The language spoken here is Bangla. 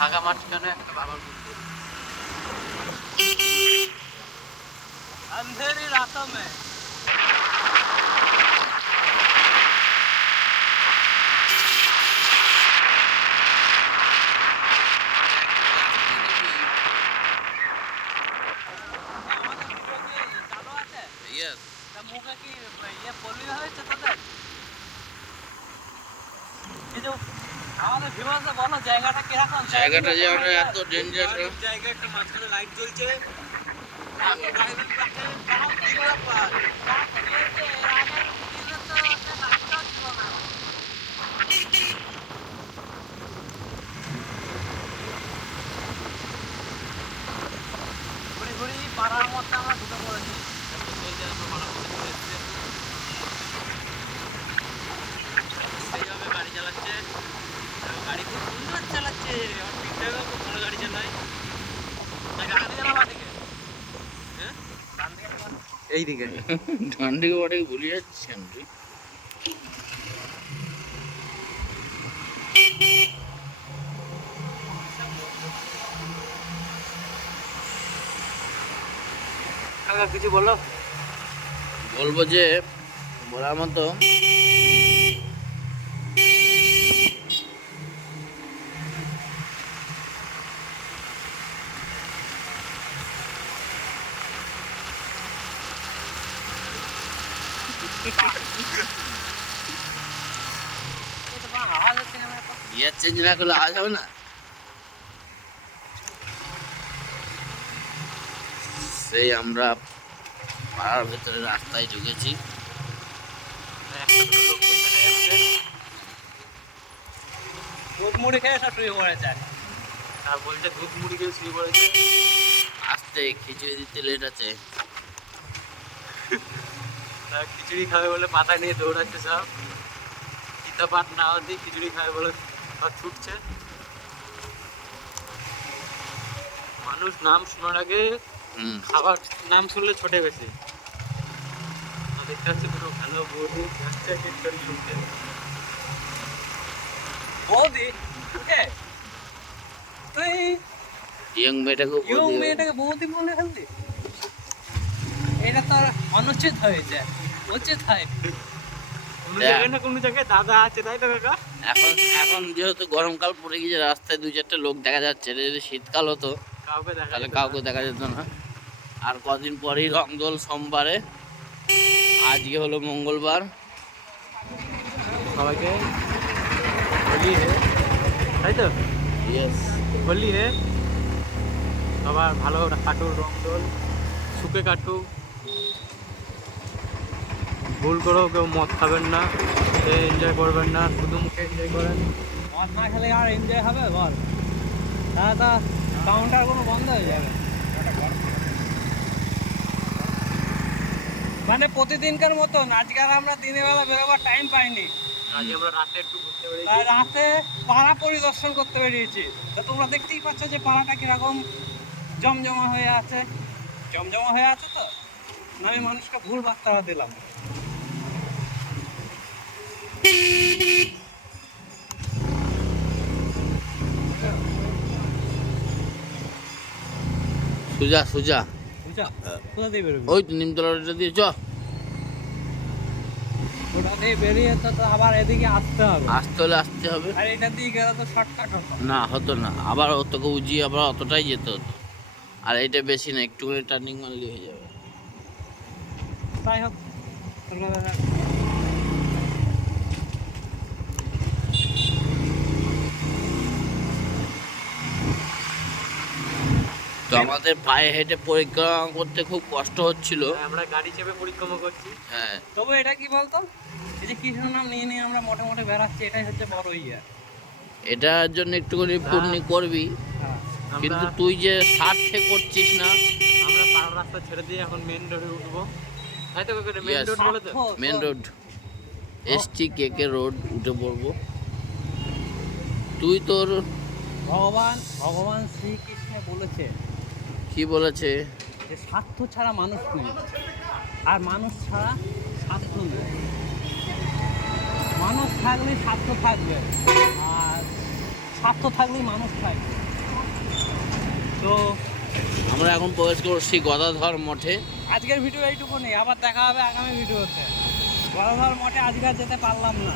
ফাঁকা মাঝখানে একটা বাবার মন্দির अंधेरी रातों में আমাদের ভিডিও কি চালু আছে ইয়েস তা মুখে কি ইয়ে পল্লী হয়েছে তোদের এই যে আমাদের ভিউয়ার্সে বলো জায়গাটা যে আমরা এত ডেঞ্জার জায়গা একটা মাঝখানে লাইট জ্বলছে। পাড়ার মধ্যে আমরা ঢুকে পড়েছি সেইভাবে গাড়ি চালাচ্ছে আর গাড়ি খুব সুন্দর চালাচ্ছে আমার পিঠটাও খুব ভালো গাড়ি চালায় ডান দিকে না বাঁ দিকে? হ্যাঁ? ডান দিকে না বাঁ দিকে? এই দিকে ডান দিকে বাড়ি ভুলে যাচ্ছেন কিছু বলো বলব যে বলার মতো এই তো বাঁ আওয়াজ হচ্ছে কেন এত? গিয়ার চেঞ্জ না করলে আওয়াজ হবে না সেই আমরা পাড়ার ভেতরে রাস্তায় ঢুকেছি দুধ মুড়ি খেয়ে সব শুয়ে পড়েছে আর বলছে দুধ মুড়ি খেয়ে শুয়ে পড়েছে আসতে খিচুড়ি দিতে লেট আছে খিচুড়ি খাবে বলে মাথা নিয়ে দৌড়াচ্ছে সব। পাঠ না হতেই খিচুড়ি খাবে বলে সব ছুটছে। মানুষ নাম শোনার আগে খাবার নাম শুনলে ছোটে বেশি। দেখতে পাচ্ছি পুরো ভালো বৌদি যাচ্ছে খিচুড়ি শুনতে। বৌদি তুই ইয়ং মেয়েটাকে ইয়ং মেয়েটাকে বৌদি বলে ফেললি? এটা তো অনুচিত হয় কোনো দেখ। জায়গায় না কোনো জায়গায় দাদা আছে তাই এখন এখন যেহেতু গরমকাল পড়ে গিয়েছে রাস্তায় দুই চারটে লোক দেখা যাচ্ছে যদি শীতকাল হতো কাউকে দেখা তাহলে যেত কাউকে না। দেখা যেত না। আর কদিন পরেই রংদোল সোমবারে আজকে হলো মঙ্গলবার। সবাইকে হোলি হে তাই তো? ইয়েস হোলি হে। সবার ভালো কাটুক রং দোল সুখে কাটুক। ভুল করেও কেউ মদ খাবেন না সে এনজয় করবেন না শুধু মুখে এনজয় করেন। মদ না খেলে আর এনজয় হবে? বল। তাহলে তো কাউন্টার কোনো বন্ধ হয়ে যাবে? মানে প্রতিদিনকার মতন আজকে আর আমরা দিনের বেলা বেরোবার টাইম পাইনি। আজ আমরা রাতে একটু ঘুরতে রাতে পাড়া পরিদর্শন করতে বেরিয়েছি। তো তোমরা দেখতেই পাচ্ছ যে পাড়াটা কীরকম জমজমা হয়ে আছে। জমজমা হয়ে আছে তো? আমি মানুষকে ভুল বার্তা দিলাম। সুজা সুজা। ওই তো নিমতলা রোডটা দিয়ে চ আবার এদিকে আসতে হবে। আসতে হলে আসতে হবে। আর এটা দিয়ে গেলে তো শর্টকাট হতো। না হতো না। আবার উজিয়ে আবার অতটাই যেতে হতো। আর এটা বেশি না একটুখানি টার্নিং মারলে হয়ে যাবে। তাই হোক তো আমাদের পায়ে হেঁটে পরিক্রমা করতে খুব কষ্ট হচ্ছিল। আমরা গাড়ি চেপে পরিক্রমা করছি। হ্যাঁ। তবু এটা কি বলতো? এই যে কৃষ্ণ নাম নিয়ে নিয়ে আমরা মোটে মোটে বেড়াচ্ছি এটাই হচ্ছে বড় ইয়ে। এটার জন্য একটুখানি পূর্ণি করবি। হ্যাঁ। কিন্তু তুই যে স্বার্থে করছিস না। আমরা পাড়ার রাস্তা ছেড়ে দিয়ে এখন মেন রোডে উঠবো। তাই তো মেন রোড বলে তো main road S T K K road উঠে পড়ব। তুই তোর ভগবান ভগবান শ্রীকৃষ্ণ বলেছে কি বলেছে? যে স্বার্থ ছাড়া মানুষ নেই। আর মানুষ ছাড়া স্বার্থ নেই। মানুষ থাকলে স্বার্থ থাকবে। আর স্বার্থ থাকলেই মানুষ থাকবে। তো আমরা এখন প্রবেশ করছি গদাধর মঠে। আজকের ভিডিও এইটুকু নেই। আবার দেখা হবে আগামী ভিডিওতে। গদাধর মঠে আজকে যেতে পারলাম না।